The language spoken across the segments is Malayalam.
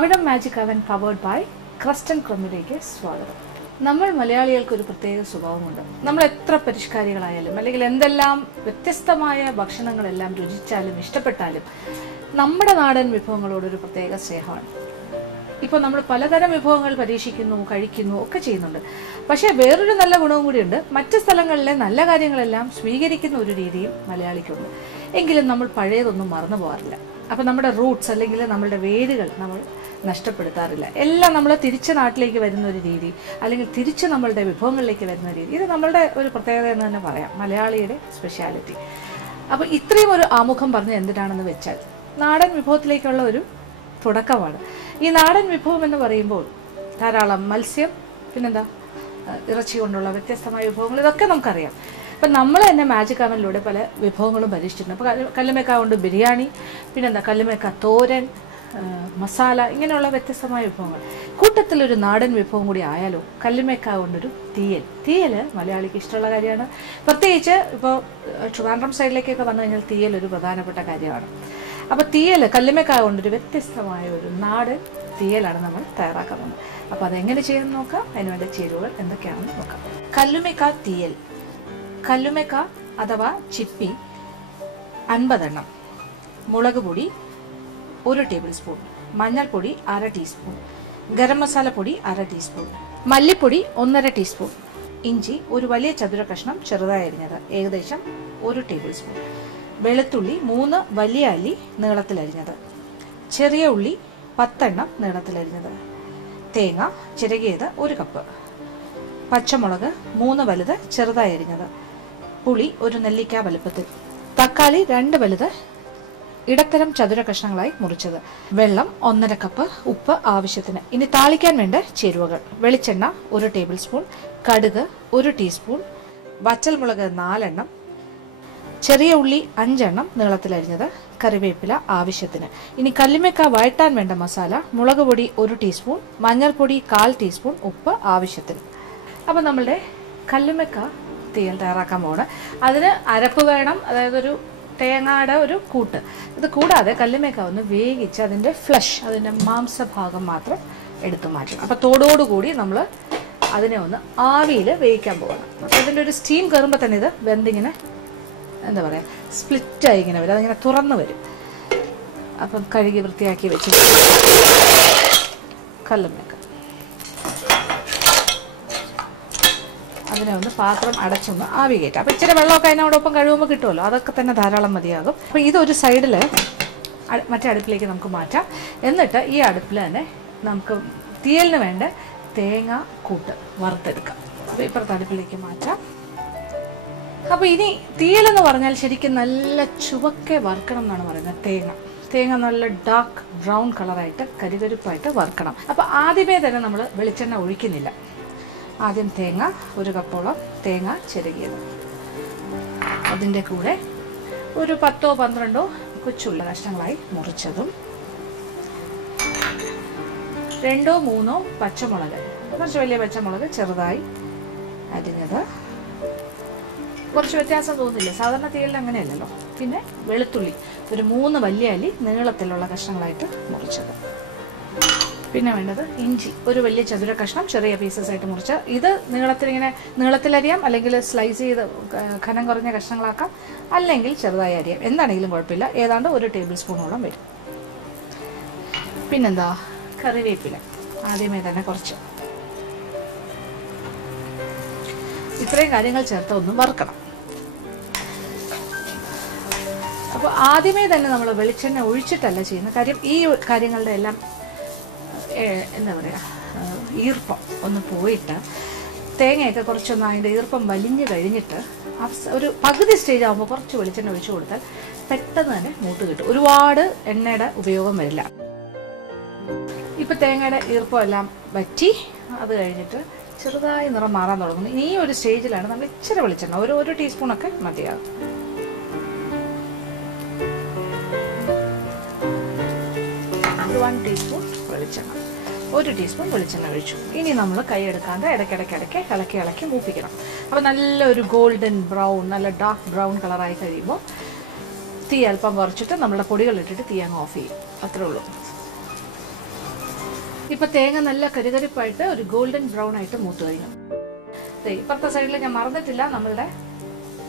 അവിടം മാജിക് അവൻ പവേർഡ് ബൈ ക്രസ്റ്റ് ആൻഡ് ക്രമ്മിലേക്ക് സ്വാഗതം. നമ്മൾ മലയാളികൾക്ക് ഒരു പ്രത്യേക സ്വഭാവമുണ്ട്. നമ്മൾ എത്ര പരിഷ്കാരികളായാലും അല്ലെങ്കിൽ എന്തെല്ലാം വ്യത്യസ്തമായ ഭക്ഷണങ്ങളെല്ലാം രുചിച്ചാലും ഇഷ്ടപ്പെട്ടാലും നമ്മുടെ നാടൻ വിഭവങ്ങളോടൊരു പ്രത്യേക സ്നേഹമാണ്. ഇപ്പോൾ നമ്മൾ പലതരം വിഭവങ്ങൾ പരീക്ഷിക്കുന്നു, കഴിക്കുന്നു ഒക്കെ ചെയ്യുന്നുണ്ട്. പക്ഷേ വേറൊരു നല്ല ഗുണവും കൂടിയുണ്ട്. മറ്റ് സ്ഥലങ്ങളിലെ നല്ല കാര്യങ്ങളെല്ലാം സ്വീകരിക്കുന്ന ഒരു രീതിയും മലയാളിക്കുണ്ട്. എങ്കിലും നമ്മൾ പഴയതൊന്നും മറന്നു പോകാറില്ല. അപ്പം നമ്മുടെ റൂട്ട്സ് അല്ലെങ്കിൽ നമ്മളുടെ വേരുകൾ നമ്മൾ നഷ്ടപ്പെടുത്താറില്ല. എല്ലാം നമ്മൾ തിരിച്ച് നാട്ടിലേക്ക് വരുന്ന ഒരു രീതി, അല്ലെങ്കിൽ തിരിച്ച് നമ്മളുടെ വിഭവങ്ങളിലേക്ക് വരുന്ന രീതി, ഇത് നമ്മളുടെ ഒരു പ്രത്യേകത എന്ന് തന്നെ പറയാം, മലയാളിയുടെ സ്പെഷ്യാലിറ്റി. അപ്പോൾ ഇത്രയും ഒരു ആമുഖം പറഞ്ഞ് എന്തിനാണെന്ന് വെച്ചാൽ നാടൻ വിഭവത്തിലേക്കുള്ള ഒരു തുടക്കമാണ്. ഈ നാടൻ വിഭവം എന്ന് പറയുമ്പോൾ ധാരാളം മത്സ്യം, പിന്നെന്താ ഇറച്ചി കൊണ്ടുള്ള വ്യത്യസ്തമായ വിഭവങ്ങൾ, ഇതൊക്കെ നമുക്കറിയാം. അപ്പം നമ്മൾ തന്നെ മാജിക് അവനിലൂടെ പല വിഭവങ്ങളും പരീക്ഷിച്ചിട്ടുണ്ട്. അപ്പോൾ കല്ലുമേക്ക കൊണ്ട് ബിരിയാണി, പിന്നെന്താ കല്ലുമേക്ക തോരൻ, മസാല, ഇങ്ങനെയുള്ള വ്യത്യസ്തമായ വിഭവങ്ങൾ. കൂട്ടത്തിലൊരു നാടൻ വിഭവം കൂടി ആയാലോ, കല്ലുമേക്ക കൊണ്ടൊരു തീയൽ മലയാളിക്ക് ഇഷ്ടമുള്ള കാര്യമാണ്. പ്രത്യേകിച്ച് ഇപ്പോൾ ട്രിവാൻഡ്രം സൈഡിലേക്കൊക്കെ വന്നു കഴിഞ്ഞാൽ തീയൽ ഒരു പ്രധാനപ്പെട്ട കാര്യമാണ്. അപ്പോൾ തീയൽ, കല്ലുമേക്ക കൊണ്ടൊരു വ്യത്യസ്തമായ ഒരു നാടൻ തീയലാണ് നമ്മൾ തയ്യാറാക്കാൻ പോകുന്നത്. അപ്പോൾ അതെങ്ങനെ ചെയ്യുമെന്ന് നോക്കാം. അതിനുവേണ്ട ചേരുവകൾ എന്തൊക്കെയാണെന്ന് നോക്കാം. കല്ലുമേക്ക തീയൽ. കല്ലുമേക്ക അഥവാ ചിപ്പി 50 എണ്ണം, മുളക് പൊടി 1 ടേബിൾ സ്പൂൺ, മഞ്ഞൾപ്പൊടി 1/2 ടീസ്പൂൺ, ഗരം മസാല പൊടി 1/2 ടീസ്പൂൺ, മല്ലിപ്പൊടി 1/2 ടീസ്പൂൺ, ഇഞ്ചി ഒരു വലിയ ചതുര കഷ്ണം ചെറുതായി അരിഞ്ഞത് ഏകദേശം 1 ടേബിൾ സ്പൂൺ, വെളുത്തുള്ളി 3 വലിയ അല്ലി നീളത്തിലരിഞ്ഞത്, ചെറിയ ഉള്ളി 10 എണ്ണം നീളത്തിലരിഞ്ഞത്, തേങ്ങ ചിരകിയത് 1 കപ്പ്, പച്ചമുളക് 3 വലുത് ചെറുതായി അരിഞ്ഞത്, പുളി 1 നെല്ലിക്ക വലുപ്പത്തിൽ, തക്കാളി 2 വലുത് ഇടത്തരം ചതുര കഷ്ണങ്ങളായി മുറിച്ചത്, വെള്ളം 1/2 കപ്പ്, ഉപ്പ് ആവശ്യത്തിന്. ഇനി താളിക്കാൻ വേണ്ട ചേരുവകൾ: വെളിച്ചെണ്ണ 1 ടേബിൾ സ്പൂൺ, കടുക് 1 ടീസ്പൂൺ, വറ്റൽമുളക് 4 എണ്ണം, ചെറിയ ഉള്ളി 5 എണ്ണം നീളത്തിലരിഞ്ഞത്, കറിവേപ്പില ആവശ്യത്തിന്. ഇനി കല്ലുമേക്ക വഴറ്റാൻ വേണ്ട മസാല: മുളക് പൊടി 1 ടീസ്പൂൺ, മഞ്ഞൾപ്പൊടി 1/4 ടീസ്പൂൺ, ഉപ്പ് ആവശ്യത്തിന്. അപ്പം നമ്മളുടെ കല്ലുമേക്ക തീയൽ തയ്യാറാക്കാൻ പോകണം. അതിന് അരപ്പ് വേണം, അതായത് ഒരു തേങ്ങയുടെ ഒരു കൂട്ട്. ഇത് കൂടാതെ കല്ലുമേക്ക ഒന്ന് വേവിച്ച് അതിൻ്റെ ഫ്ലഷ്, അതിൻ്റെ മാംസഭാഗം മാത്രം എടുത്തു മാറ്റണം. അപ്പോൾ തോടോടുകൂടി നമ്മൾ അതിനെ ഒന്ന് ആവിയിൽ വേവിക്കാൻ പോകണം. അപ്പോൾ അതിൻ്റെ ഒരു സ്റ്റീം കയറുമ്പോൾ തന്നെ ഇത് വെന്തിങ്ങനെ എന്താ പറയുക, സ്പ്ലിറ്റായി ഇങ്ങനെ വരും, അതിങ്ങനെ തുറന്ന് വരും. അപ്പം കഴുകി വൃത്തിയാക്കി വെച്ച് കല്ലുമേക്ക അതിനെ ഒന്ന് പാത്രം അടച്ചൊന്ന് ആവി കയറ്റാം. അപ്പോൾ ഇച്ചിരി വെള്ളമൊക്കെ അതിനോടൊപ്പം കഴുകുമ്പോൾ കിട്ടുമല്ലോ, അതൊക്കെ തന്നെ ധാരാളം മതിയാകും. അപ്പോൾ ഇതൊരു സൈഡിൽ മറ്റേ അടുപ്പിലേക്ക് നമുക്ക് മാറ്റാം. എന്നിട്ട് ഈ അടുപ്പിൽ തന്നെ നമുക്ക് തീയലിന് വേണ്ട തേങ്ങ കൂട്ട് വറുത്തെടുക്കാം. അപ്പോൾ ഇപ്പുറത്തെ അടുപ്പിലേക്ക് മാറ്റാം. അപ്പോൾ ഇനി തീയലെന്ന് പറഞ്ഞാൽ ശരിക്കും നല്ല ചുവക്കെ വറുക്കണം എന്നാണ് പറയുന്നത്. തേങ്ങ നല്ല ഡാർക്ക് ബ്രൗൺ കളറായിട്ട് കരികരുപ്പായിട്ട് വറുക്കണം. അപ്പോൾ ആദ്യമേ തന്നെ നമ്മൾ വെളിച്ചെണ്ണ ഒഴിക്കുന്നില്ല. ആദ്യം തേങ്ങ 1 കപ്പോളം തേങ്ങ ചിരകിയത്, അതിൻ്റെ കൂടെ ഒരു 10-12 കൊച്ചുള്ള കഷ്ണങ്ങളായി മുറിച്ചതും, 2-3 പച്ചമുളക്, കുറച്ച് വലിയ പച്ചമുളക് ചെറുതായി അരിഞ്ഞത്, കുറച്ച് വ്യത്യാസം തോന്നില്ല, സാധാരണ തീയലിൽ അങ്ങനെയല്ലല്ലോ. പിന്നെ വെളുത്തുള്ളി ഒരു 3 വലിയ അല്ലി നീളത്തിലുള്ള കഷ്ണങ്ങളായിട്ട് മുറിച്ചത്. പിന്നെ വേണ്ടത് ഇഞ്ചി ഒരു വലിയ ചതുര കഷ്ണം ചെറിയ പീസസ് ആയിട്ട് മുറിച്ച്. ഇത് നീളത്തിലരിയാം, അല്ലെങ്കിൽ സ്ലൈസ് ചെയ്ത് ഘനം കുറഞ്ഞ കഷ്ണങ്ങളാക്കാം, അല്ലെങ്കിൽ ചെറുതായി അരിയാം, എന്താണെങ്കിലും കുഴപ്പമില്ല. ഏതാണ്ട് 1 ടേബിൾ സ്പൂണോളം വരും. പിന്നെന്താ, കറിവേപ്പില ആദ്യമേ തന്നെ കുറച്ച്. ഇത്രയും കാര്യങ്ങൾ ചേർത്ത് ഒന്നും വറുക്കണം. അപ്പോൾ ആദ്യമേ തന്നെ നമ്മൾ വെളിച്ചെണ്ണ ഒഴിച്ചിട്ടല്ല ചെയ്യുന്ന കാര്യം. ഈ കാര്യങ്ങളുടെ എല്ലാം എന്താ പറയുക, ഈർപ്പം ഒന്ന് പോയിട്ട് തേങ്ങയൊക്കെ കുറച്ചൊന്ന് അതിൻ്റെ ഈർപ്പം വലിഞ്ഞു കഴിഞ്ഞിട്ട് ഒരു പകുതി സ്റ്റേജ് ആകുമ്പോൾ കുറച്ച് വെളിച്ചെണ്ണ ഒഴിച്ചു കൊടുത്താൽ പെട്ടെന്ന് തന്നെ മൂത്ത് കിട്ടും. ഒരുപാട് എണ്ണയുടെ ഉപയോഗം വരില്ല. ഇപ്പം തേങ്ങയുടെ ഈർപ്പം എല്ലാം വറ്റി, അത് കഴിഞ്ഞിട്ട് ചെറുതായി നിറം മാറാൻ തുടങ്ങുന്നു. ഈ ഒരു സ്റ്റേജിലാണ് നമ്മൾ ഇച്ചിരി വെളിച്ചെണ്ണ 1 ടീസ്പൂണൊക്കെ മതിയാകും. 1 ടീസ്പൂൺ വെളിച്ചെണ്ണ, 1 ടീസ്പൂൺ വെളിച്ചെണ്ണ ഒഴിച്ചു. ഇനി നമ്മൾ കൈയെടുക്കാതെ ഇടയ്ക്കിടയ്ക്ക് ഇളക്കി മൂപ്പിക്കണം. അപ്പോൾ നല്ലൊരു ഗോൾഡൻ ബ്രൗൺ, നല്ല ഡാർക്ക് ബ്രൗൺ കളറായി കഴിയുമ്പോൾ തീ അല്പം കുറച്ചിട്ട് നമ്മുടെ പൊടികൾ ഇട്ടിട്ട് തീ അങ്ങ് ഓഫ് ചെയ്യും. അത്രേ ഉള്ളൂ. ഇപ്പം തേങ്ങ നല്ല കരുകരിപ്പായിട്ട് ഒരു ഗോൾഡൻ ബ്രൗൺ ആയിട്ട് മൂത്ത് കഴിഞ്ഞു. ഇപ്പുറത്തെ സൈഡിൽ ഞാൻ മറന്നിട്ടില്ല, നമ്മളുടെ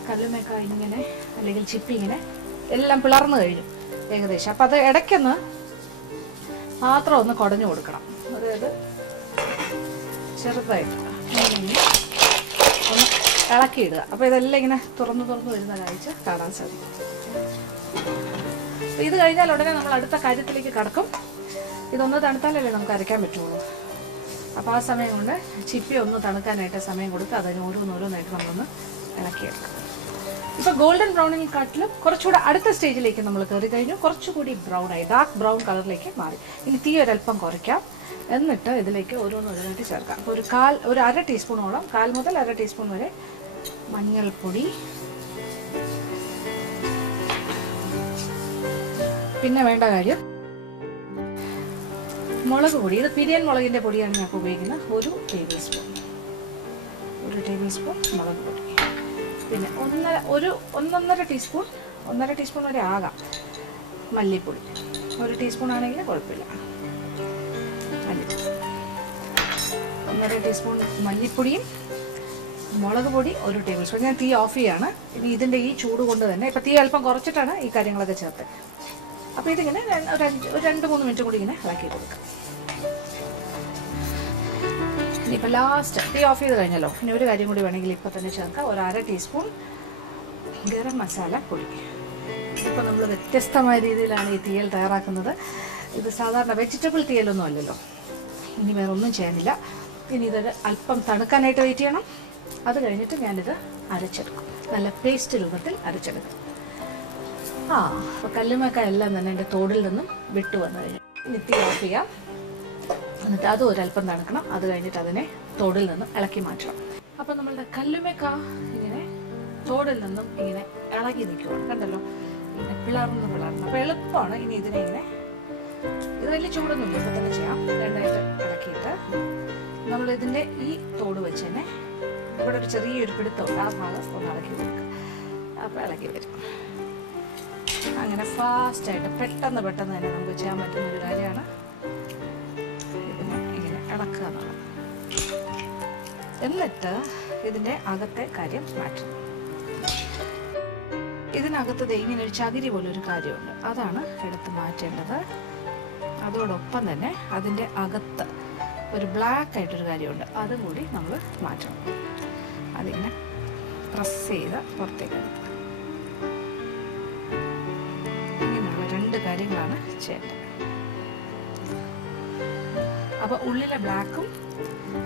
കല്ലുമേക്ക ഇങ്ങനെ അല്ലെങ്കിൽ ചിപ്പി ഇങ്ങനെ എല്ലാം പിളർന്നു കഴിഞ്ഞു ഏകദേശം. അപ്പം അത് ഇടയ്ക്കൊന്ന് മാത്രം ഒന്ന് കുടഞ്ഞു കൊടുക്കണം. അതായത് ചെറുതായിട്ട് ഒന്ന് ഇളക്കിയിടുക. അപ്പോൾ ഇതെല്ലാം ഇങ്ങനെ തുറന്നു വരുന്ന കാഴ്ച കാണാൻ സാധിക്കും. ഇത് കഴിഞ്ഞാൽ ഉടനെ നമ്മൾ അടുത്ത കാര്യത്തിലേക്ക് കടക്കും. ഇതൊന്ന് തണുത്താലല്ലേ നമുക്ക് അരയ്ക്കാൻ പറ്റുള്ളൂ. അപ്പോൾ ആ സമയം കൊണ്ട് ചിപ്പി ഒന്ന് തണുക്കാനായിട്ട് സമയം കൊടുത്ത് അതിന് ഓരോന്നോരോന്നായിട്ട് നമ്മളൊന്ന് ഇളക്കിയെടുക്കാം. ഇപ്പോൾ ഗോൾഡൻ ബ്രൗണിനെക്കാട്ടിലും കുറച്ചുകൂടെ അടുത്ത സ്റ്റേജിലേക്ക് നമ്മൾ കയറി കഴിഞ്ഞു. കുറച്ചുകൂടി ബ്രൗണായി ഡാർക്ക് ബ്രൗൺ കളറിലേക്ക് മാറി. ഇനി തീ ഒരല്പം കുറയ്ക്കാം. എന്നിട്ട് ഇതിലേക്ക് ഓരോന്നോരോന്നായിട്ട് ചേർക്കാം. അപ്പോൾ ഒരു അര ടീസ്പൂണോളം, 1/4 മുതൽ അര ടീസ്പൂൺ വരെ മഞ്ഞൾപ്പൊടി, പിന്നെ വേണ്ട കാര്യം മുളക് പൊടി. ഇത് പിരിയൻ മുളകിൻ്റെ പൊടിയാണ് ഞാൻ ഉപയോഗിക്കുന്നത്. 1 ടേബിൾ സ്പൂൺ മുളക് പൊടി. പിന്നെ 1.5 ടീസ്പൂൺ വരെ ആകാം മല്ലിപ്പൊടി. 1 ടീസ്പൂൺ ആണെങ്കിൽ കുഴപ്പമില്ല. മല്ലിപ്പൊടി 1.5 ടീസ്പൂൺ മല്ലിപ്പൊടിയും മുളക് പൊടി 1 ടേബിൾ സ്പൂൺ. ഞാൻ തീ ഓഫ് ചെയ്യാണ്. ഇനി ഇതിൻ്റെ ഈ ചൂട് കൊണ്ട് തന്നെ ഇപ്പം തീ അല്പം കുറച്ചിട്ടാണ് ഈ കാര്യങ്ങളൊക്കെ ചേർത്ത്. അപ്പോൾ ഇതിങ്ങനെ ഒരു 2-3 മിനിറ്റ് കൂടി ഇങ്ങനെ ഇളക്കി കൊടുക്കാം. ഇനിയിപ്പോൾ ലാസ്റ്റ് തീ ഓഫ് ചെയ്ത് കഴിഞ്ഞല്ലോ. ഇനി ഒരു കാര്യം കൂടി വേണമെങ്കിൽ ഇപ്പം തന്നെ ചേർക്കാം. 1/2 ടീസ്പൂൺ ഗരം മസാല പൊടി. ഇപ്പോൾ നമ്മൾ വ്യത്യസ്തമായ രീതിയിലാണ് ഈ തീയൽ തയ്യാറാക്കുന്നത്. ഇത് സാധാരണ വെജിറ്റബിൾ തീയലൊന്നും അല്ലല്ലോ. ഇനി വേറെ ഒന്നും ചെയ്യാനില്ല. ഇനി ഇതൊരു അല്പം തണുക്കാനായിട്ട് വെയിറ്റ് ചെയ്യണം. അത് കഴിഞ്ഞിട്ട് ഞാനിത് അരച്ചെടുക്കും. നല്ല പേസ്റ്റ് രൂപത്തിൽ അരച്ചെടുക്കും. അപ്പോൾ കല്ലുമേക്ക എല്ലാം തന്നെ എൻ്റെ തോടിൽ നിന്നും വിട്ടു വന്നു കഴിഞ്ഞു. ഇനി തീ ഓഫ് ചെയ്യാം. എന്നിട്ട് അത് ഒരല്പം തണുക്കണം. അത് കഴിഞ്ഞിട്ട് അതിനെ തോടിൽ നിന്നും ഇളക്കി മാറ്റണം. അപ്പോൾ നമ്മളുടെ കല്ലുമേക്ക ഇങ്ങനെ തോടിൽ നിന്നും ഇങ്ങനെ ഇളകി നിൽക്കുകയാണ്. കണ്ടല്ലോ, ഇങ്ങനെ പിളർന്ന്. അപ്പോൾ എളുപ്പമാണ്. ഇനി ഇതിനെ ഇങ്ങനെ, ഇത് വലിയ ചൂടൊന്നുമില്ല, ഇപ്പം തന്നെ ചെയ്യാം. രണ്ടായിട്ട് ഇളക്കിയിട്ട് നമ്മളിതിൻ്റെ ഈ തോട് വെച്ച് തന്നെ ഇവിടെ ഒരു ചെറിയൊരു പിടുത്തമുണ്ട്. ആ ഭാഗം ഒന്ന് ഇളക്കി കൊടുക്കുക. അപ്പോൾ ഇളക്കി വരും. അങ്ങനെ ഫാസ്റ്റായിട്ട് പെട്ടെന്ന് തന്നെ നമുക്ക് ചെയ്യാൻ പറ്റുന്നൊരു കാര്യമാണ് ഇതിനെ ഇങ്ങനെ ഇളക്കുക എന്നുള്ളത്. എന്നിട്ട് ഇതിൻ്റെ അകത്തെ കാര്യം മാറ്റണം. ഇതിനകത്ത് ഇങ്ങനെ ഒരു ചകിരി പോലൊരു കാര്യമുണ്ട്. അതാണ് എടുത്ത് മാറ്റേണ്ടത്. അതോടൊപ്പം തന്നെ അതിൻ്റെ അകത്ത് ഒരു ബ്ലാക്ക് ആയിട്ടൊരു കാര്യമുണ്ട്. അതും കൂടി നമ്മൾ മാറ്റണം. അതിങ്ങനെ പ്രസ് ചെയ്ത് പുറത്തേക്ക് എടുക്കുക. ഇങ്ങനെയുള്ള 2 കാര്യങ്ങളാണ് ചെയ്യേണ്ടത്. അപ്പോൾ ഉള്ളിലെ ബ്ലാക്കും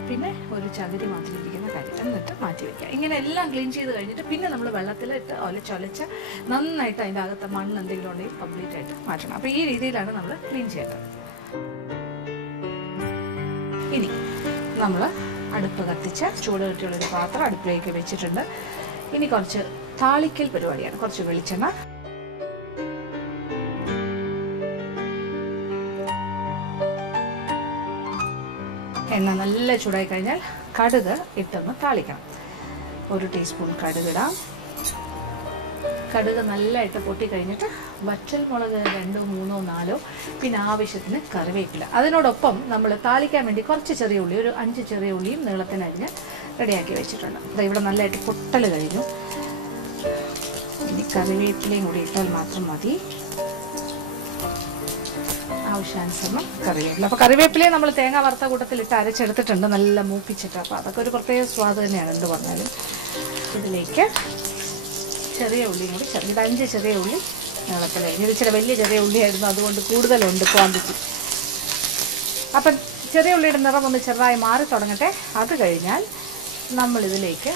പിന്നെ ഒരു ചകിരി മാത്രം ഇരിക്കുന്ന കാര്യം എന്നിട്ട് മാറ്റി വയ്ക്കുക. ഇങ്ങനെ എല്ലാം ക്ലീൻ ചെയ്ത് കഴിഞ്ഞിട്ട് പിന്നെ നമ്മൾ വെള്ളത്തിലിട്ട് ഒലച്ചൊലച്ച് നന്നായിട്ട് അതിൻ്റെ അകത്ത് മണ്ണ് എന്തെങ്കിലും ഉണ്ടെങ്കിൽ കംപ്ലീറ്റ് ആയിട്ട് മാറ്റണം. അപ്പോൾ ഈ രീതിയിലാണ് നമ്മൾ ക്ലീൻ ചെയ്യേണ്ടത്. ഇനി നമ്മൾ അടുപ്പ് കത്തിച്ച് ചൂട് കെട്ടിയുള്ളൊരു പാത്രം അടുപ്പിലേക്ക് വെച്ചിട്ടുണ്ട്. ഇനി കുറച്ച് താളിക്കൽ പരിപാടിയാണ്. കുറച്ച് വെളിച്ചെണ്ണ, എണ്ണ നല്ല ചൂടായി കഴിഞ്ഞാൽ കടുക് ഇട്ടൊന്ന് താളിക്കണം. 1 ടീസ്പൂൺ കടുകിടാം. കടുക് നല്ലതായിട്ട് പൊട്ടിക്കഴിഞ്ഞിട്ട് വറ്റൽമുളക് 2, 3, 4, പിന്നെ ആവശ്യത്തിന് കറിവേപ്പില. അതിനോടൊപ്പം നമ്മൾ താളിക്കാൻ വേണ്ടി കുറച്ച് ചെറിയ ഉള്ളി, ഒരു 5 ചെറിയ ഉള്ളിയും നീളത്തിനരിഞ്ഞ് റെഡിയാക്കി വെച്ചിട്ടുണ്ട്. അത് ഇവിടെ നല്ലതായിട്ട് പൊട്ടൽ കഴിഞ്ഞു. ഇനി കറിവേപ്പിലയും കൂടി ഇട്ടാൽ മാത്രം മതി. ആവശ്യാനുസരണം കറിവേപ്പില. അപ്പോൾ കറിവേപ്പിലയും നമ്മൾ തേങ്ങ വറുത്ത കൂട്ടത്തിലിട്ട് അരച്ചെടുത്തിട്ടുണ്ട്, നല്ല മൂപ്പിച്ചിട്ട്. അപ്പോൾ അതൊക്കെ ഒരു പ്രത്യേക സ്വാദ് തന്നെയാണ് എന്ത് പറഞ്ഞാലും. ഇതിലേക്ക് ചെറിയ ഉള്ളിയും കൂടി ഇത് 5 ചെറിയ ഉള്ളി നീളത്തിലായിരുന്നു. ഇത് ഇച്ചിരി വലിയ ചെറിയ ഉള്ളിയായിരുന്നു, അതുകൊണ്ട് കൂടുതലുണ്ട് ക്വാണ്ടിറ്റി. അപ്പം ചെറിയ ഉള്ളിയുടെ നിറം ഒന്ന് ചെറുതായി മാറി തുടങ്ങട്ടെ. അത് കഴിഞ്ഞാൽ നമ്മളിതിലേക്ക്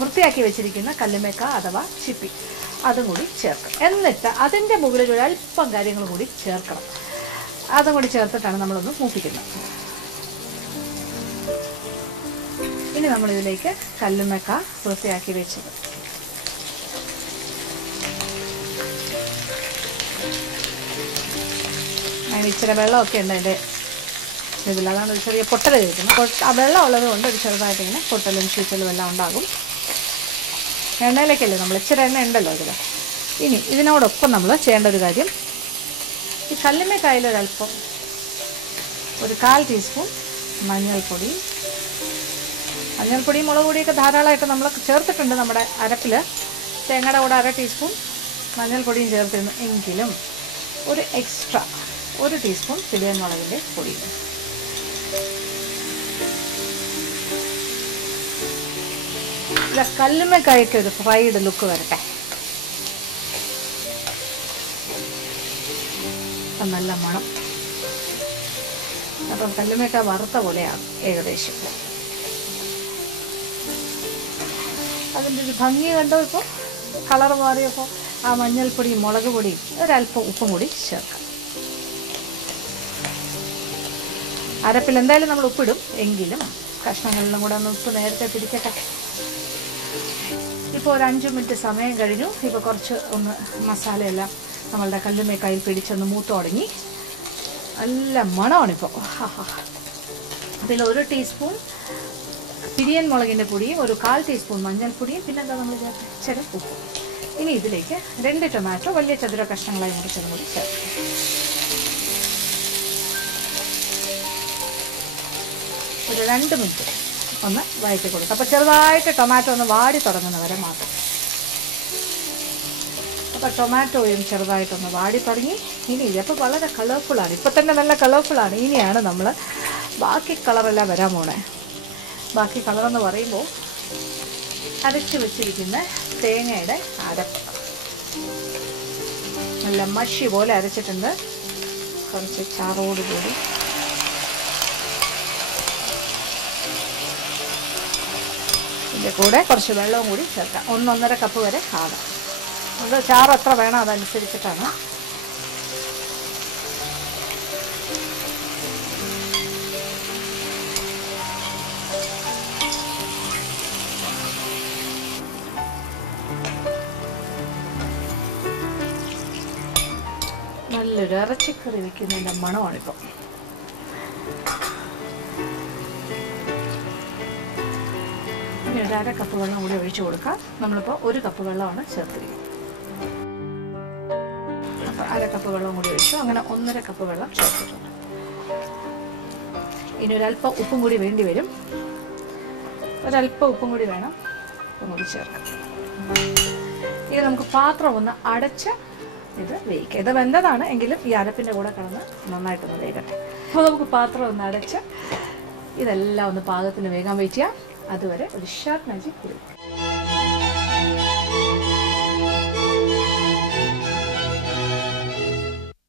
വൃത്തിയാക്കി വെച്ചിരിക്കുന്ന കല്ലുമേക്ക അഥവാ ചിപ്പി അതും കൂടി ചേർക്കും. എന്നിട്ട് അതിൻ്റെ മുകളിൽ ഒരു അല്പം കാര്യങ്ങൾ കൂടി ചേർക്കണം. അതും കൂടി ചേർത്തിട്ടാണ് നമ്മളൊന്ന് മൂപ്പിക്കുന്നത്. ഇനി നമ്മളിതിലേക്ക് കല്ലുമേക്ക വൃത്തിയാക്കി വെച്ചത് അതിന് ഇച്ചിരി വെള്ളമൊക്കെ ഉണ്ട് അതിൻ്റെ ഇതിൽ. അതാണ് ഒരു ചെറിയ പൊട്ടൽ കഴിക്കുന്നത്. ആ വെള്ളം ഉള്ളത് കൊണ്ട് ഒരു ചെറുതായിട്ട് ഇങ്ങനെ പൊട്ടലും ചീറ്റലും എല്ലാം ഉണ്ടാകും. എണ്ണയിലേക്കല്ലേ നമ്മൾ, ഇച്ചിരി എണ്ണ ഉണ്ടല്ലോ ഇതിൽ. ഇനി ഇതിനോടൊപ്പം നമ്മൾ ചെയ്യേണ്ട ഒരു കാര്യം, ഈ കല്ലുമേക്കായലൊരല്പം ഒരു 1/4 ടീസ്പൂൺ മഞ്ഞൾപ്പൊടി. മഞ്ഞൾപ്പൊടി മുളക് പൊടിയൊക്കെ ധാരാളമായിട്ട് നമ്മൾ ചേർത്തിട്ടുണ്ട് നമ്മുടെ അരപ്പിൽ. തേങ്ങയുടെ കൂടെ 1/2 ടീസ്പൂൺ മഞ്ഞൾപ്പൊടിയും ചേർത്തിരുന്നു. എങ്കിലും ഒരു എക്സ്ട്രാ 1 ടീസ്പൂൺ പിരിയൻ മുളകിൻ്റെ പൊടിയും. ഇല്ല, കല്ലുമ്മക്കായ്ക്ക് ഒരു ഫ്രൈഡ് ലുക്ക് വരട്ടെ. നല്ല മണം. അപ്പം കല്ലുമ്മക്ക വറുത്ത പോലെയാണ് ഏകദേശം. അതിൻ്റെ ഒരു ഭംഗി കണ്ടോ? ഇപ്പോൾ കളർ മാറിയപ്പോൾ ആ മഞ്ഞൾപ്പൊടിയും മുളക് പൊടിയും ഒരല്പം ഉപ്പും കൂടി ചേർക്കാം. അരപ്പിൽ എന്തായാലും നമ്മൾ ഉപ്പിടും, എങ്കിലും കഷ്ണങ്ങളിലും കൂടെ ഒന്ന് ഉപ്പ് നേരത്തെ പിടിക്കട്ടെ. ഇപ്പോൾ ഒരു 5 മിനിറ്റ് സമയം കഴിഞ്ഞു. ഇപ്പോൾ കുറച്ച് ഒന്ന് മസാലയെല്ലാം നമ്മളുടെ കല്ലുമ്മക്കായിൽ പിടിച്ചൊന്ന് മൂത്ത് തുടങ്ങി. നല്ല മണമാണിപ്പോൾ. അതിൽ 1 ടീസ്പൂൺ പിരിയൻ മുളകിൻ്റെ പൊടിയും ഒരു 1/4 ടീസ്പൂൺ മഞ്ഞൾപ്പൊടിയും പിന്നെന്താ നമ്മൾ ചേർത്ത് ഉപ്പ്. ഇനി ഇതിലേക്ക് 2 ടൊമാറ്റോ വലിയ ചതുര കഷ്ണങ്ങളായി മുറിച്ചതും കൂടി ചേർത്ത് ഒരു 2 മിനിറ്റ് ഒന്ന് വഴറ്റി കൊടുക്കുക. അപ്പോൾ ചെറുതായിട്ട് ടൊമാറ്റോ ഒന്ന് വാടി തുടങ്ങുന്നവരെ മാത്രം. അപ്പോൾ ടൊമാറ്റോയും ചെറുതായിട്ടൊന്ന് വാടി തുടങ്ങി. ഇനി ഇതിപ്പോൾ വളരെ കളർഫുള്ളാണ്. ഇപ്പം തന്നെ നല്ല കളർഫുള്ളാണ്. ഇനിയാണ് നമ്മൾ ബാക്കി കളറെല്ലാം വരാൻ പോണേ. ബാക്കി കളറെന്ന് പറയുമ്പോൾ അരച്ച് വെച്ചിരിക്കുന്ന തേങ്ങയുടെ അരപ്പ് നല്ല മഷി പോലെ അരച്ചിട്ടുണ്ട്. കുറച്ച് ചാറോട് കൂടി ഇതിൻ്റെ കൂടെ കുറച്ച് വെള്ളവും കൂടി ചേർക്കാം. 1-1.5 കപ്പ് വരെ ആകാം. അത് ചാറ് എത്ര വേണം അതനുസരിച്ചിട്ടാണ്. നല്ലൊരു ഇറച്ചിക്കറി വയ്ക്കുന്നതിൻ്റെ മണമാണിപ്പോൾ. ഇനി 1/2 കപ്പ് വെള്ളം കൂടി ഒഴിച്ചു കൊടുക്കാം. നമ്മളിപ്പോൾ 1 കപ്പ് വെള്ളമാണ് ചേർത്തിരിക്കുന്നത്. അപ്പോൾ 1/2 കപ്പ് വെള്ളം കൂടി ഒഴിച്ചു. അങ്ങനെ 1.5 കപ്പ് വെള്ളം ചേർത്തിട്ടുണ്ട്. ഇനി ഒരല്പം ഉപ്പും കൂടി വേണ്ടി വരും. ഒരല്പം ഉപ്പും കൂടി വേണം. ഉപ്പും കൂടി ചേർക്കാം. ഇത് നമുക്ക് പാത്രം ഒന്ന് അടച്ച് ഇത് വേവിക്കുക. ഇത് വെന്തതാണ്, എങ്കിലും ഈ അരപ്പിൻ്റെ കൂടെ കിടന്ന് നന്നായിട്ടൊന്ന് വേകട്ടെ. അപ്പോൾ നമുക്ക് പാത്രം ഒന്ന് അടച്ച് ഇതെല്ലാം ഒന്ന് പാകത്തിന് വേഗം വെയിറ്റ് ചെയ്യാം. അതുവരെ ഒരു ഷാർപ്പ് മാജിക് കുടി.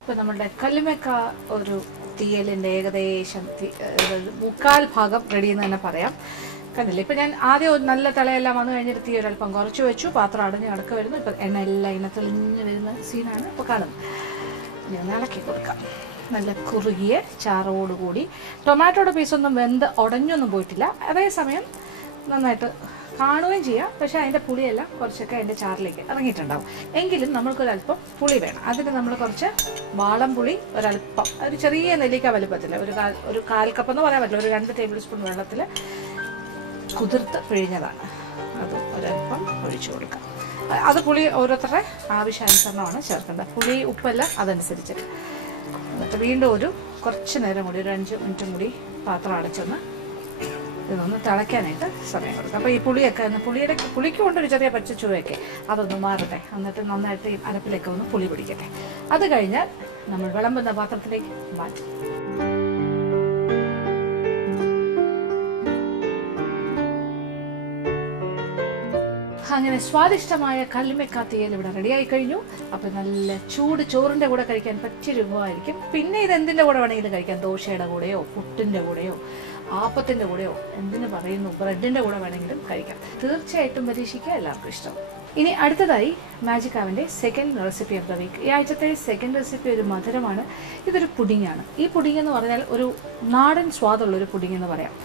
ഇപ്പോൾ നമ്മളുടെ കല്ലുമ്മക്ക ഒരു തീയലിൻ്റെ ഏകദേശം 3/4 ഭാഗം റെഡി എന്ന് തന്നെ പറയാം. കണ്ടില്ലേ? ഇപ്പം ഞാൻ ആദ്യം ഒരു നല്ല തിളയെല്ലാം വന്നു കഴിഞ്ഞിട്ട് തീ ഒരല്പം കുറച്ച് വെച്ചു. പാത്രം അടഞ്ഞ് കിടക്ക് വരുന്നു. ഇപ്പം എണ്ണ എല്ലാം ഇങ്ങനെ തെളിഞ്ഞ് വരുന്ന സീനാണ് ഇപ്പോൾ കാണുന്നത്. ഇനി ഒന്ന് ഇളക്കി കൊടുക്കാം. നല്ല കുറുകിയ ചാറോടുകൂടി. ടൊമാറ്റോയുടെ പീസൊന്നും വെന്ത് ഉടഞ്ഞൊന്നും പോയിട്ടില്ല. അതേസമയം നന്നായിട്ട് കാണുകയും ചെയ്യാം. പക്ഷേ അതിൻ്റെ പുളിയെല്ലാം കുറച്ചൊക്കെ അതിൻ്റെ ചാറിലേക്ക് ഇറങ്ങിയിട്ടുണ്ടാവും. എങ്കിലും നമ്മൾക്കൊരല്പം പുളി വേണം. അതിന് നമ്മൾ കുറച്ച് വാളം പുളി ഒരല്പം, ഒരു ചെറിയ നെല്ലിക്ക വലുപ്പത്തിൽ ഒരു 1/4 കപ്പ് എന്ന് പറയാൻ പറ്റില്ല, ഒരു 2 ടേബിൾ സ്പൂൺ വെള്ളത്തിൽ കുതിർത്ത് പിഴിഞ്ഞതാണ്. അത് ഒരല്പം ഒഴിച്ചു കൊടുക്കാം. അത് പുളി ഓരോരുത്തരുടെ ആവശ്യാനുസരണമാണ് ചേർക്കേണ്ടത്. പുളി ഉപ്പെല്ലാം അതനുസരിച്ച്. എന്നിട്ട് വീണ്ടും കുറച്ച് നേരം കൂടി ഒരു 5 മിനിറ്റും കൂടി പാത്രം അടച്ചൊന്ന് ഇതൊന്ന് തിളയ്ക്കാനായിട്ട് സമയം കൊടുക്കും. അപ്പോൾ ഈ പുളിയൊക്കെ പുളിക്ക് കൊണ്ടൊരു ചെറിയ പച്ചച്ചുവയൊക്കെ അതൊന്ന് മാറട്ടെ. എന്നിട്ട് നന്നായിട്ട് ഈ അരപ്പിലേക്ക് ഒന്ന് പുളി പിടിക്കട്ടെ. അത് കഴിഞ്ഞാൽ നമ്മൾ വിളമ്പുന്ന പാത്രത്തിലേക്ക് മാറ്റും. അങ്ങനെ സ്വാദിഷ്ടമായ കല്ലുമ്മക്ക തീയൽ ഇവിടെ റെഡിയായി കഴിഞ്ഞു. അപ്പം നല്ല ചൂട് ചോറിൻ്റെ കൂടെ കഴിക്കാൻ പറ്റിയ രൂപമായിരിക്കും. പിന്നെ ഇത് എന്തിൻ്റെ കൂടെ വേണമെങ്കിലും കഴിക്കാം. ദോശയുടെ കൂടെയോ പുട്ടിൻ്റെ കൂടെയോ ആപ്പത്തിൻ്റെ കൂടെയോ എന്തിനു പറയുന്നു, ബ്രെഡിൻ്റെ കൂടെ വേണമെങ്കിലും കഴിക്കാം. തീർച്ചയായിട്ടും പരീക്ഷിക്കുക, എല്ലാവർക്കും ഇഷ്ടം. ഇനി അടുത്തതായി മാജിക് ആവിൻ്റെ second recipe of the week. ഈ ആഴ്ചത്തെ സെക്കൻഡ് റെസിപ്പി ഒരു മധുരമാണ്. ഇതൊരു പുഡിങ്ങാണ്. ഈ പുഡിങ് എന്ന് പറഞ്ഞാൽ ഒരു നാടൻ സ്വാദുള്ളൊരു പുഡിങ് എന്ന് പറയാം.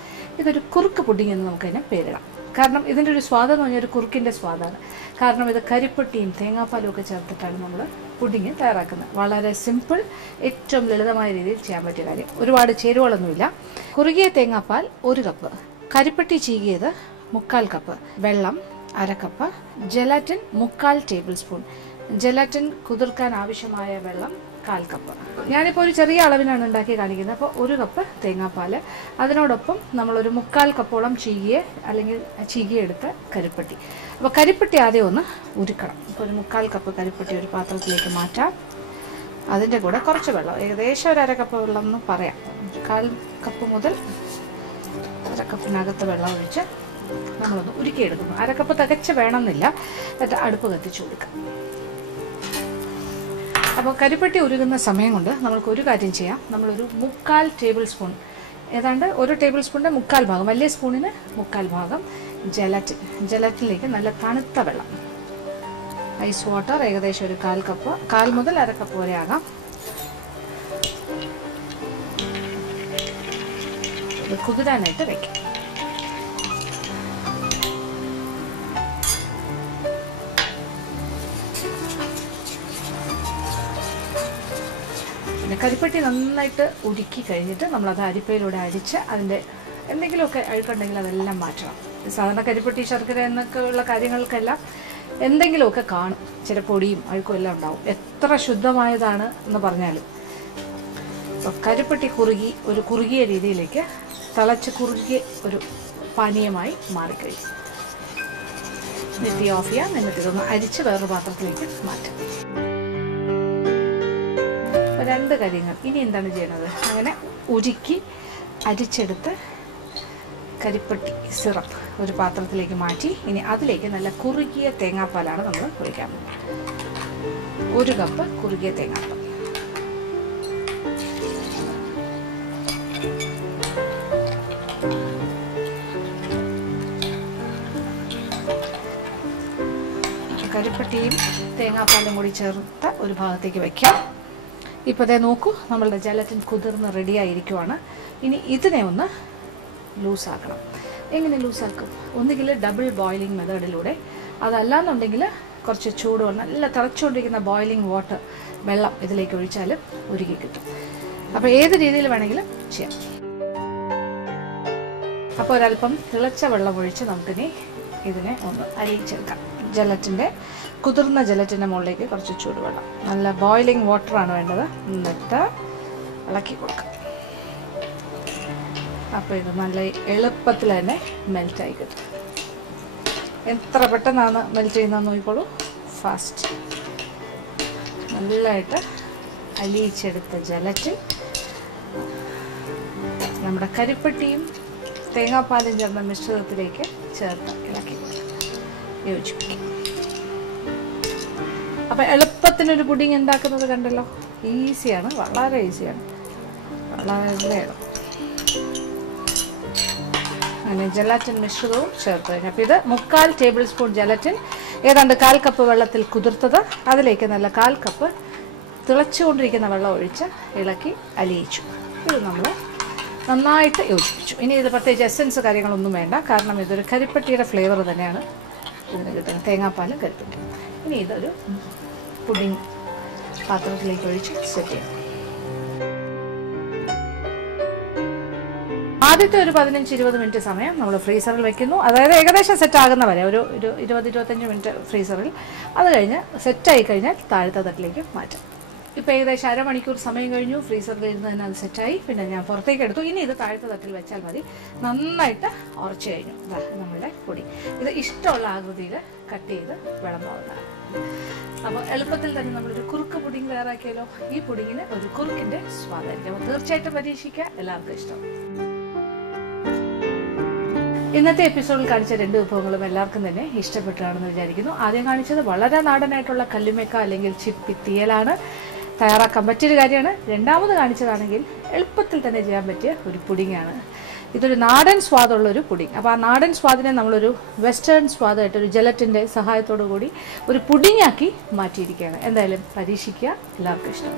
ഇതൊരു കുറുക്ക് പുഡിങ് എന്ന് നമുക്കതിനെ പേരിടാം. കാരണം ഇതിൻ്റെ ഒരു സ്വാദം എന്ന് പറഞ്ഞാൽ ഒരു കുറുക്കിൻ്റെ സ്വാദാണ്. കാരണം ഇത് കരിപ്പട്ടിയും തേങ്ങാപ്പാലും ഒക്കെ ചേർത്തിട്ടാണ് നമ്മൾ പുഡിങ് തയ്യാറാക്കുന്നത്. വളരെ സിമ്പിൾ, ഏറ്റവും ലളിതമായ രീതിയിൽ ചെയ്യാൻ പറ്റിയ കാര്യം. ഒരുപാട് ചേരുവകളൊന്നുമില്ല. കുറുകിയ തേങ്ങാപ്പാൽ 1 കപ്പ്, കരിപ്പട്ടി ചീകിയത് 3/4 കപ്പ്, വെള്ളം 1/2 cup, gelatin 3/4 tablespoon, gelatin കുതിർക്കാൻ ആവശ്യമായ വെള്ളം 1/4 കപ്പ്. ഞാനിപ്പോൾ ഒരു ചെറിയ അളവിനാണ് ഉണ്ടാക്കി കാണിക്കുന്നത്. അപ്പോൾ 1 കപ്പ് തേങ്ങാപ്പാൽ, അതിനോടൊപ്പം നമ്മളൊരു 1/4 കപ്പോളം അല്ലെങ്കിൽ ചീകിയെടുത്ത കരിപ്പട്ടി. അപ്പോൾ കരിപ്പട്ടി ആദ്യം ഒന്ന് ഉരുക്കണം. അപ്പോൾ ഒരു 1/4 കപ്പ് കരിപ്പട്ടി ഒരു പാത്രത്തിലേക്ക് മാറ്റാം. അതിൻ്റെ കൂടെ കുറച്ച് വെള്ളം, ഏകദേശം ഒരു 1/2 കപ്പ് വെള്ളം എന്ന് പറയാം. 1/4 കപ്പ് മുതൽ 1/2 കപ്പിനകത്ത് വെള്ളം ഒഴിച്ച് നമ്മളൊന്ന് ഉരുക്കിയെടുക്കുന്നു. 1/2 കപ്പ് തികച്ച് വേണമെന്നില്ല. എന്നിട്ട് അടുപ്പ് കത്തിച്ച് കൊടുക്കാം. അപ്പോൾ കരിപ്പട്ടി ഉരുകുന്ന സമയം കൊണ്ട് നമ്മൾക്ക് ഒരു കാര്യം ചെയ്യാം. നമ്മളൊരു 1/4 ടേബിൾ സ്പൂൺ, ഏതാണ്ട് 1 ടേബിൾ സ്പൂണിൻ്റെ 1/4 ഭാഗം, വലിയ സ്പൂണിന് 1/4 ഭാഗം ജലറ്റിനിലേക്ക് നല്ല തണുത്ത വെള്ളം, ഐസ് വാട്ടർ, ഏകദേശം ഒരു 1/4 കപ്പ്, 1/4 മുതൽ 1/2 കപ്പ് വരെ ആകാം, ഇത് കുതിരാനായിട്ട് വയ്ക്കാം. പിന്നെ കരിപ്പട്ടി നന്നായിട്ട് ഉരുക്കി കഴിഞ്ഞിട്ട് നമ്മളത് അരിപ്പയിലൂടെ അരിച്ച് അതിൻ്റെ എന്തെങ്കിലുമൊക്കെ അഴുക്കുണ്ടെങ്കിൽ അതെല്ലാം മാറ്റണം. സാധാരണ കരിപ്പട്ടി, ശർക്കര എന്നൊക്കെ ഉള്ള കാര്യങ്ങൾക്കെല്ലാം എന്തെങ്കിലുമൊക്കെ കാണും, ചില പൊടിയും അഴുക്കും എല്ലാം ഉണ്ടാവും, എത്ര ശുദ്ധമായതാണ് എന്ന് പറഞ്ഞാലും. അപ്പോൾ കരിപ്പട്ടി കുറുകിയ രീതിയിലേക്ക് തിളച്ച് കുറുകിയ ഒരു പാനീയമായി മാറിക്കഴിയും. തീ ഓഫ് ചെയ്യാം. എന്നിട്ട് ഇതൊന്ന് അരിച്ച് വേറൊരു പാത്രത്തിലേക്ക് മാറ്റാം. അപ്പോൾ 2 കാര്യങ്ങൾ. ഇനി എന്താണ് ചെയ്യുന്നത്? അങ്ങനെ ഉരുക്കി അരിച്ചെടുത്ത് കരിപ്പട്ടി സിറപ്പ് ഒരു പാത്രത്തിലേക്ക് മാറ്റി ഇനി അതിലേക്ക് നല്ല കുറുകിയ തേങ്ങാപ്പാലാണ് നമ്മൾ ഒഴിക്കാൻ പോകുന്നത്. 1 കപ്പ് കുറുകിയ തേങ്ങാപ്പാൽ. കരിപ്പട്ടിയും തേങ്ങാപ്പാലും കൂടി ചേർത്ത് ഒരു ഭാഗത്തേക്ക് വയ്ക്കാം. ഇപ്പോൾ ദേ നോക്കൂ, നമ്മളുടെ ജലറ്റിൻ കുതിർന്ന് റെഡിയായിരിക്കുവാണ്. ഇനി ഇതിനെ ഒന്ന് ലൂസാക്കണം. എങ്ങനെ ലൂസാക്കും? ഒന്നുകിൽ ഡബിൾ ബോയിലിംഗ് മെത്തേഡിലൂടെ, അതല്ലാന്നുണ്ടെങ്കിൽ കുറച്ച് ചൂടുവെള്ളം, നല്ല തിളച്ചുകൊണ്ടിരിക്കുന്ന ബോയിലിംഗ് വെള്ളം ഇതിലേക്ക് ഒഴിച്ചാലും ഉരുകി കിട്ടും. അപ്പോൾ ഏത് രീതിയിൽ വേണമെങ്കിലും ചെയ്യാം. അപ്പോൾ ഒരല്പം തിളച്ച വെള്ളം ഒഴിച്ച് നമുക്കിനി ഇതിനെ ഒന്ന് അരിയിച്ചെടുക്കാം. കുതിർന്ന ജലറ്റിൻ്റെ മുകളിലേക്ക് കുറച്ച് ചൂടുവെള്ളം, നല്ല ബോയിലിംഗ് വാട്ടറാണ് വേണ്ടത്. എന്നിട്ട് ഇളക്കി കൊടുക്കാം. അപ്പോൾ ഇത് നല്ല എളുപ്പത്തിൽ തന്നെ മെൽറ്റായി കിട്ടും. എത്ര പെട്ടെന്നാണ് മെൽറ്റ് ചെയ്യുന്നതെന്ന് നോക്കിക്കോളൂ. ഫാസ്റ്റ്. നല്ലതായിട്ട് അലിയിച്ചെടുത്ത ജലറ്റിൻ നമ്മുടെ കരിപ്പട്ടിയും തേങ്ങാപ്പാലും ചേർന്ന മിശ്രിതത്തിലേക്ക് ചേർത്ത് ഇളക്കി യോജിപ്പിക്കും. അപ്പം എളുപ്പത്തിനൊരു പുഡിങ് ഉണ്ടാക്കുന്നത് കണ്ടല്ലോ. ഈസിയാണ്, വളരെ ഈസിയാണ്, വളരെ എളുപ്പം. അങ്ങനെ ജലാറ്റിൻ മിശ്രിതവും ചേർത്ത് കഴിഞ്ഞു. അപ്പോൾ ഇത് 1/4 ടേബിൾ സ്പൂൺ ജലറ്റിൻ, ഏതാണ്ട് 1/4 കപ്പ് വെള്ളത്തിൽ കുതിർത്തത്, അതിലേക്ക് നല്ല 1/4 കപ്പ് തിളച്ചുകൊണ്ടിരിക്കുന്ന വെള്ളം ഒഴിച്ച് ഇളക്കി അലിയിച്ചു. ഇത് നമ്മൾ നന്നായിട്ട് യോജിപ്പിച്ചു. ഇനി ഇത് പ്രത്യേകിച്ച് എസൻസ് കാര്യങ്ങളൊന്നും വേണ്ട, കാരണം ഇതൊരു കരിപ്പട്ടിയുടെ ഫ്ലേവർ തന്നെയാണ് ഇതിന് കിട്ടുന്നത്, തേങ്ങാപ്പാലും കരിപ്പട്ടി. ഇനി ഇതൊരു പുഡിംഗ് പാത്രത്തിലേക്ക് ഒഴിച്ച് സെറ്റ് ചെയ്യാം. ആദ്യത്തെ ഒരു 15-20 മിനിറ്റ് സമയം നമ്മൾ ഫ്രീസറിൽ വെക്കുന്നു. അതായത് ഏകദേശം സെറ്റ് ആകുന്ന വരെ ഒരു 20-25 മിനിറ്റ് ഫ്രീസറിൽ. അത് കഴിഞ്ഞ് സെറ്റായി കഴിഞ്ഞാൽ താഴത്തെ തട്ടിലേക്ക് മാറ്റാം. ഇപ്പോൾ ഏകദേശം അരമണിക്കൂർ സമയം കഴിഞ്ഞു. ഫ്രീസറിൽ ഇരുന്ന് തന്നെ അത് സെറ്റായി. പിന്നെ ഞാൻ പുറത്തേക്ക് എടുത്തു. ഇനി ഇത് താഴത്തെ തട്ടിൽ വെച്ചാൽ മതി. നന്നായിട്ട് ഉറച്ചു കഴിഞ്ഞു നമ്മളുടെ പൊടി. ഇത് ഇഷ്ടമുള്ള ആകൃതിയിൽ കട്ട് ചെയ്ത് വിളമ്പാവുന്നതാണ്. അപ്പോൾ എളുപ്പത്തിൽ തന്നെ നമ്മളൊരു കുറുക്ക് പുഡിങ് തയ്യാറാക്കിയാലോ. ഈ പുഡിങ്ങിന് ഒരു കുറുക്കിൻ്റെ സ്വാദായിരിക്കും. അപ്പോൾ തീർച്ചയായിട്ടും പരീക്ഷിക്കുക, എല്ലാവർക്കും ഇഷ്ടം. ഇന്നത്തെ എപ്പിസോഡിൽ കാണിച്ച 2 വിഭവങ്ങളും എല്ലാവർക്കും തന്നെ ഇഷ്ടപ്പെട്ടാണെന്ന് വിചാരിക്കുന്നു. ആദ്യം കാണിച്ചത് വളരെ നാടനായിട്ടുള്ള കല്ലുമേക്ക അല്ലെങ്കിൽ ചിപ്പിത്തിയലാണ്, തയ്യാറാക്കാൻ പറ്റിയൊരു കാര്യമാണ്. രണ്ടാമത് കാണിച്ചതാണെങ്കിൽ എളുപ്പത്തിൽ തന്നെ ചെയ്യാൻ പറ്റിയ ഒരു പുഡിങ്ങാണ്. ഇതൊരു നാടൻ സ്വാദുള്ളൊരു പുഡിങ്. അപ്പോൾ ആ നാടൻ സ്വാദിനെ നമ്മളൊരു വെസ്റ്റേൺ സ്വാദായിട്ട് ഒരു ജലറ്റിൻ്റെ സഹായത്തോടു കൂടി ഒരു പുഡിങ്ങാക്കി മാറ്റിയിരിക്കുകയാണ്. എന്തായാലും പരീക്ഷിക്കുക, എല്ലാവർക്കും ഇഷ്ടം.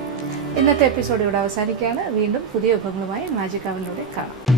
ഇന്നത്തെ എപ്പിസോഡ് ഇവിടെ അവസാനിക്കുകയാണ്. വീണ്ടും പുതിയ വിഭവങ്ങളുമായി മാജിക് അവനിലൂടെ കാണാം.